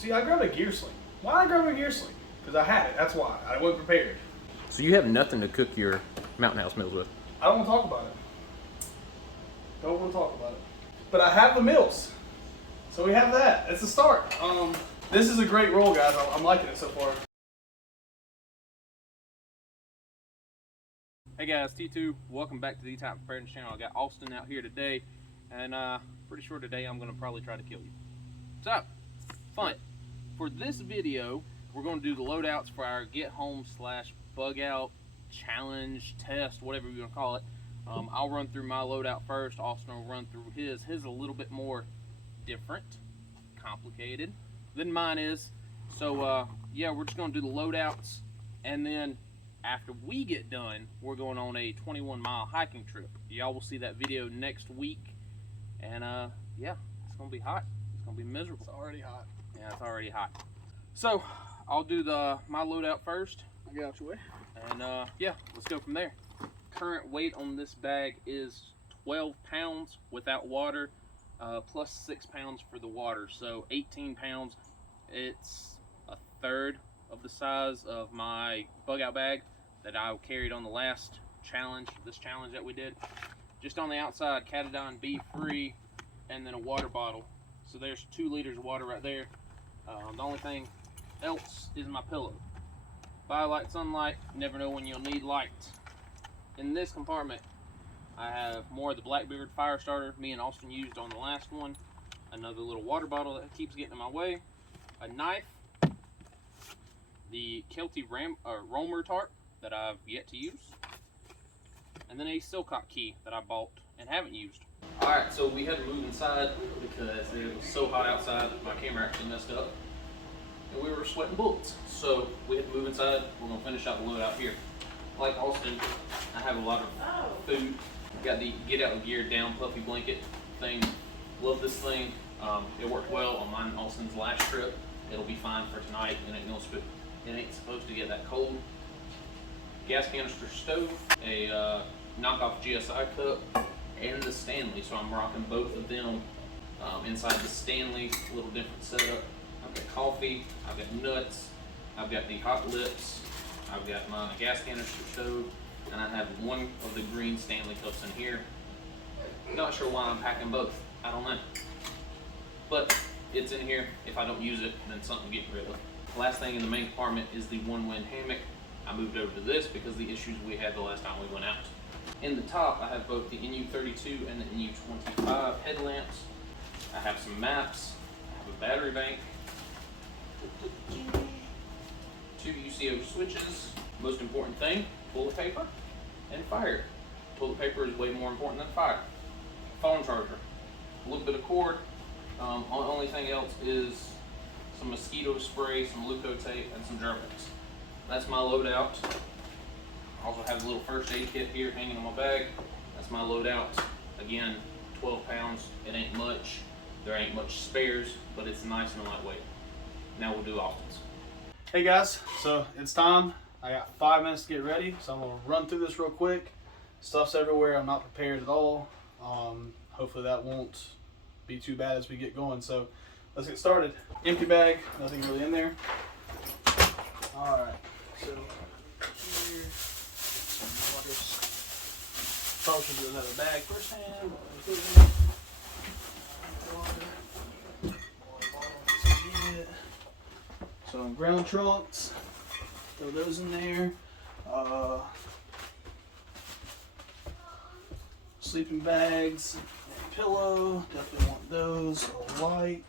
See, I grabbed a gear sling. Why did I grab a gear sling? Because I had it. That's why. I wasn't prepared. So you have nothing to cook your mountain house meals with? I don't want to talk about it. Don't want to talk about it. But I have the meals. So we have that. It's a start. This is a great roll, guys. I'm liking it so far. Hey guys, T2, welcome back to the E-Type Preparedness channel. I got Austin out here today, and pretty sure today I'm going to probably try to kill you. So, fun. For this video, we're going to do the loadouts for our get home / bug out challenge, test, whatever you're going to call it. I'll run through my loadout first. Austin will run through his. His is a little bit more different, complicated than mine is. So yeah, we're just going to do the loadouts, and then after we get done, we're going on a 21-mile hiking trip. Y'all will see that video next week, and yeah, it's going to be hot. It's going to be miserable. It's already hot. Yeah, it's already hot. So I'll do my loadout first. I'll get out your way. And yeah, let's go from there. Current weight on this bag is 12 pounds without water, plus 6 pounds for the water, so 18 pounds. It's a third of the size of my bug out bag that I carried on the last challenge, this challenge that we did. Just on the outside, Catadine B free, and then a water bottle. So there's 2 liters of water right there. The only thing else is my pillow. Firelight, sunlight, never know when you'll need light. In this compartment, I have more of the Blackbeard fire starter me and Austin used on the last one. Another little water bottle that keeps getting in my way. A knife. The Kelty Roamer tarp that I've yet to use. And then a Silcock key that I bought and haven't used. Alright, so we had to move inside because it was so hot outside, my camera actually messed up. And we were sweating bullets. So we had to move inside. We're going to finish out the loadout here. Like Austin, I have a lot of food. Got the get out gear down puffy blanket thing. Love this thing. It worked well on mine and Austin's last trip. It'll be fine for tonight, and it ain't supposed to get that cold. Gas canister stove, a knockoff GSI cup, and the Stanley. So I'm rocking both of them. Inside the Stanley, a little different setup. I've got coffee, I've got nuts, I've got the hot lips, I've got my gas canister stove, and I have one of the green Stanley cups in here. Not sure why I'm packing both, I don't know. But it's in here. If I don't use it, then something to get rid of. Last thing in the main compartment is the one-wind hammock. I moved over to this because of the issues we had the last time we went out. In the top, I have both the NU32 and the NU25 headlamps. I have some maps, I have a battery bank, 2 UCO switches, most important thing, toilet paper and fire. Toilet paper is way more important than fire. Phone charger, a little bit of cord. Only thing else is some mosquito spray, some Luco tape, and some Germans. That's my loadout. I also have a little first aid kit here hanging on my bag. That's my loadout. Again, 12 pounds, it ain't much. There ain't much spares, but it's nice and lightweight. Now we'll do Austin's. Hey guys, so it's time. I got 5 minutes to get ready, so I'm gonna run through this real quick. Stuff's everywhere, I'm not prepared at all. Hopefully that won't be too bad as we get going. So let's get started. Empty bag, nothing really in there. Alright, so here, I guess probably should do another bag first hand. So ground trunks, throw those in there. Sleeping bags, and pillow, definitely want those. A light.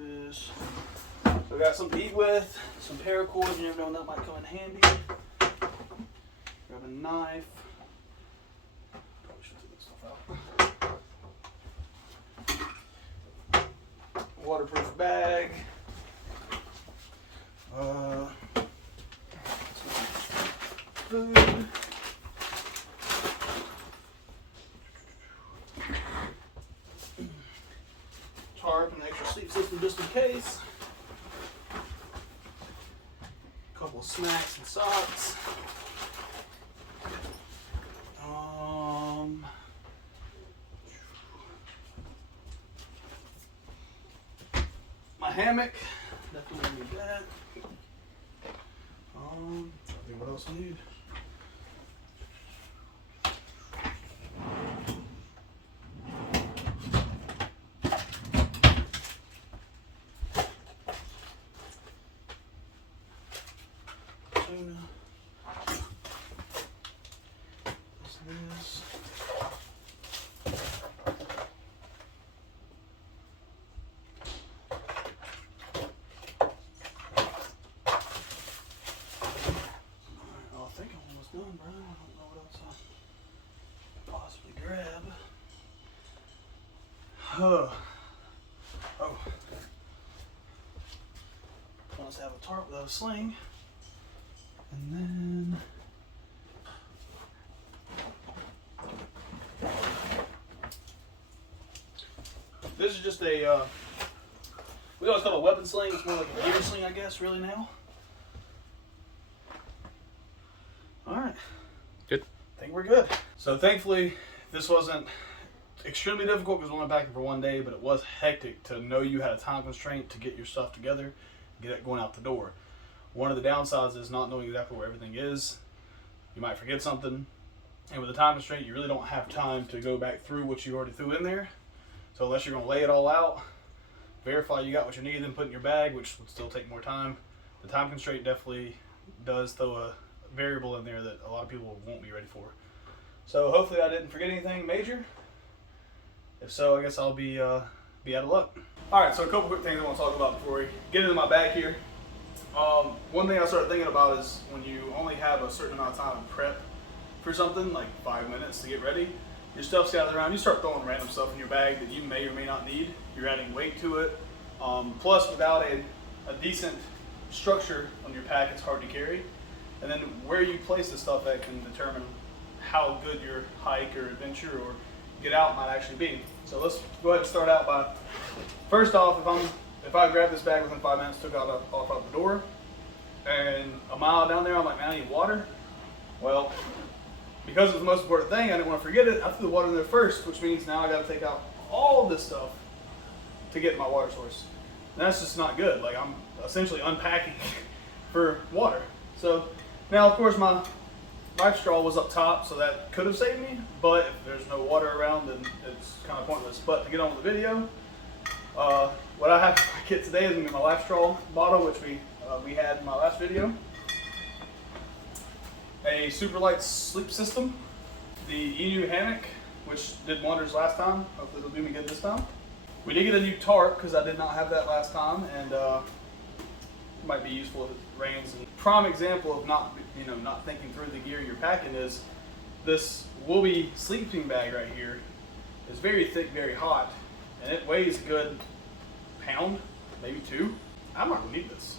This. So I got something to eat with, some paracord. You never know when that might come in handy. Grab a knife. Probably should take this stuff out. Waterproof bag. Food. Tarp and extra sleep system just in case. A couple of snacks and socks. my hammock. Definitely gonna need that. I think what else I need? Tuna. This. Done, bro. I don't know what else I'll possibly grab. Oh. Want us to have a tarp without a sling. And then this is just a we always call it a weapon sling. It's more like a gear sling, I guess, really now. Alright. Good. I think we're good. So thankfully, this wasn't extremely difficult because we went back for one day, but it was hectic to know you had a time constraint to get your stuff together, get it going out the door. One of the downsides is not knowing exactly where everything is. You might forget something, and with a time constraint, you really don't have time to go back through what you already threw in there. So unless you're going to lay it all out, verify you got what you need, then put in your bag, which would still take more time. The time constraint definitely does throw a variable in there that a lot of people won't be ready for. So hopefully I didn't forget anything major. If so, I guess I'll be out of luck. Alright, so a couple quick things I want to talk about before we get into my bag here. One thing I started thinking about is when you only have a certain amount of time to prep for something, like 5 minutes to get ready, your stuff's gathered around, you start throwing random stuff in your bag that you may or may not need. You're adding weight to it. Plus, without a decent structure on your pack, it's hard to carry. And then where you place the stuff at can determine how good your hike or adventure or get out might actually be. So let's go ahead and start out by, first off, if I grab this bag within 5 minutes, took it off out the door, and a mile down there I'm like, man, I need water. Well, because it's the most important thing, I didn't want to forget it, I threw the water in there first, which means now I got to take out all this stuff to get my water source. And that's just not good. Like, I'm essentially unpacking for water. So now, of course, my life straw was up top, so that could have saved me, but if there's no water around, then it's kind of pointless. But to get on with the video, what I have to get today is going to be my life straw bottle, which we had in my last video, a super light sleep system, the EU hammock, which did wonders last time. Hopefully it'll do me good this time. We did get a new tarp because I did not have that last time, and it might be useful if it rains. And prime example of not thinking through the gear you're packing is this Woolby sleeping bag right here. It's very thick, very hot, and it weighs a good pound, maybe 2. I'm not gonna need this.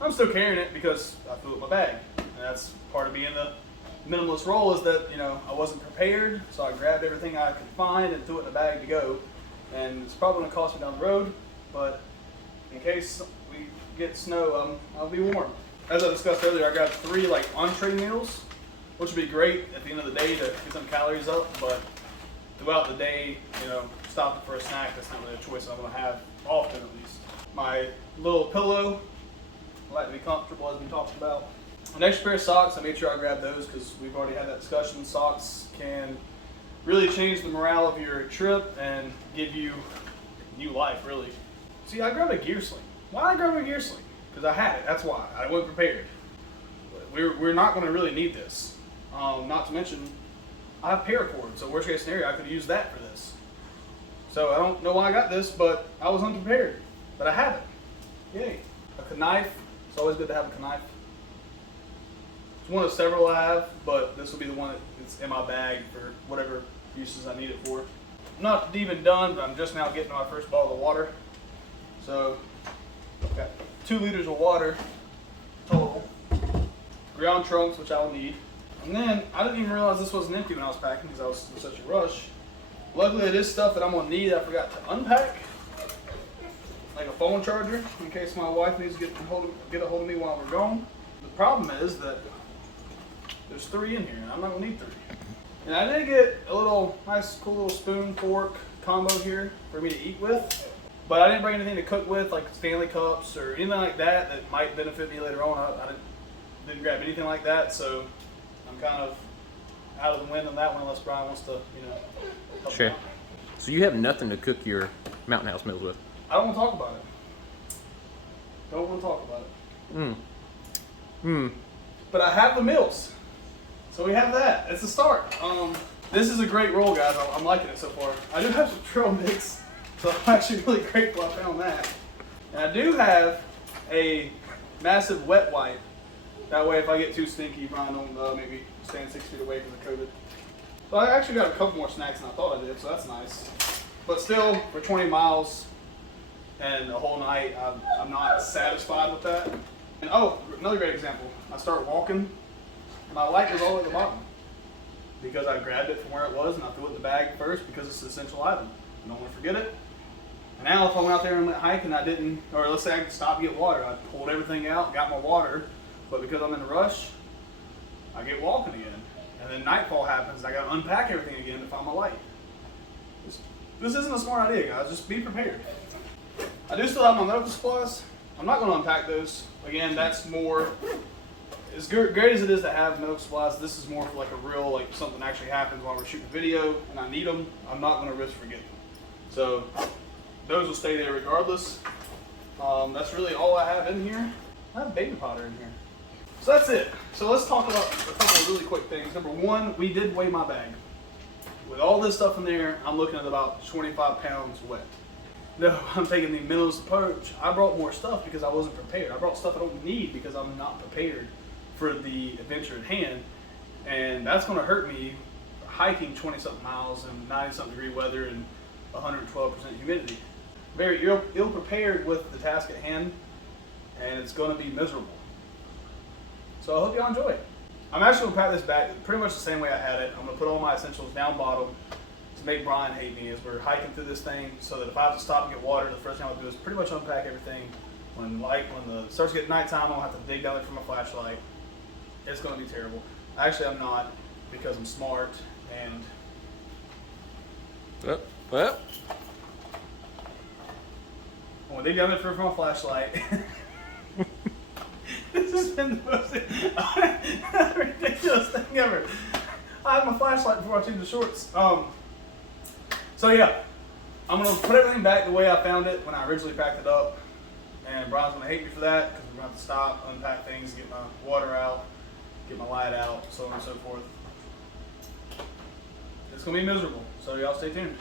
I'm still carrying it because I threw it in my bag, and that's part of being the minimalist role, is that I wasn't prepared, so I grabbed everything I could find and threw it in a bag to go. And it's probably gonna cost me down the road, but in case we get snow, I'll be warm. As I discussed earlier, I grabbed 3 entree meals, which would be great at the end of the day to get some calories up, but throughout the day, stopping for a snack, that's not really a choice I'm gonna have often, at least. My little pillow, I like to be comfortable, as we talked about. An extra pair of socks, I made sure I grabbed those because we've already had that discussion. Socks can really change the morale of your trip and give you new life, really. See, I grabbed a gear sling. Why did I grab a gear sling? Because I had it, that's why. I wasn't prepared. We're not gonna really need this. Not to mention, I have paracord, so worst case scenario, I could use that for this. So I don't know why I got this, but I was unprepared. But I have it. Yay. A knife. It's always good to have a knife. It's one of several I have, but this will be the one that's in my bag for whatever uses I need it for. I'm not even done, but I'm just now getting my first bottle of water. So I've got 2 liters of water total. Ground trunks, which I will need. And then I didn't even realize this wasn't empty when I was packing because I was in such a rush. Luckily, it is stuff that I'm gonna need. I forgot to unpack, like a phone charger in case my wife needs to get a hold of me while we're gone. The problem is that there's 3 in here, and I'm not gonna need 3. And I did get a little nice, cool little spoon, fork combo here for me to eat with. But I didn't bring anything to cook with, like Stanley cups or anything like that that might benefit me later on. I didn't grab anything like that, so I'm kind of out of the wind on that one unless Brian wants to, you know, help me Sure. out. So you have nothing to cook your Mountain House meals with? I don't want to talk about it. Don't want to talk about it. But I have the meals. So we have that. It's a start. This is a great roll, guys. I'm liking it so far. I do have some trail mix, so I'm actually really grateful I found that. And I do have a massive wet wipe. That way if I get too stinky, Brian don't maybe stand 6 feet away because of COVID. So I actually got a couple more snacks than I thought I did, so that's nice. But still, for 20 miles and a whole night, I'm not satisfied with that. And oh, another great example. I start walking, and my light was all at the bottom because I grabbed it from where it was and I threw it in the bag first because it's an essential item. I don't want to forget it. And now if I went out there and went hiking, I didn't, or let's say I stopped to get water, I pulled everything out, got my water, but because I'm in a rush, I get walking again. And then nightfall happens, I gotta unpack everything again to find my light. This isn't a smart idea, guys, just be prepared. I do still have my medical supplies. I'm not gonna unpack those. Again, that's more, as great as it is to have medical supplies, this is more for like a real, like something actually happens while we're shooting a video and I need them, I'm not gonna risk forgetting them. So those will stay there regardless. That's really all I have in here. I have baby powder in here. So that's it. So let's talk about a couple of really quick things. Number one, we did weigh my bag. With all this stuff in there, I'm looking at about 25 pounds wet. No, I'm taking the minimalist approach. I brought more stuff because I wasn't prepared. I brought stuff I don't need because I'm not prepared for the adventure at hand. And that's gonna hurt me hiking 20-something miles in 90-something degree weather and 112% humidity. Very ill prepared with the task at hand, and it's gonna be miserable. So I hope y'all enjoy it. I'm actually gonna pack this back pretty much the same way I had it. I'm gonna put all my essentials down bottom to make Brian hate me as we're hiking through this thing, so that if I have to stop and get water, the first thing I'll do is pretty much unpack everything. When the starts to get nighttime, I'll have to dig down there for my flashlight. It's gonna be terrible. Actually, I'm not, because I'm smart and. Well. I'm gonna dig down there for my flashlight. This has been the most ridiculous thing ever. I had my flashlight before I changed the shorts. So yeah, I'm gonna put everything back the way I found it when I originally packed it up. And Brian's gonna hate me for that because we're gonna have to stop, unpack things, get my water out, get my light out, so on and so forth. It's gonna be miserable, so y'all stay tuned.